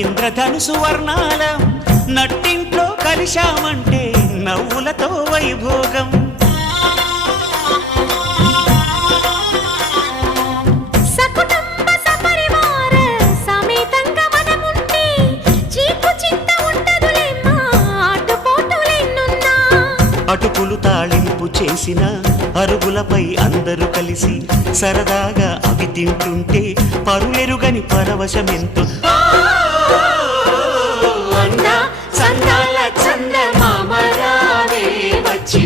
ఇంద్రధనుసు వర్ణాలం నట్టింట్లో కలిశామంటే నవ్వులతో వైభోగం. అటుకులు తాళింపు చేసిన అరుగులపై అందరూ కలిసి సరదాగా అవి తింటుంటే పరులెరుగని పరవశమెంతో. చందాల చందమామ రావే వచ్చి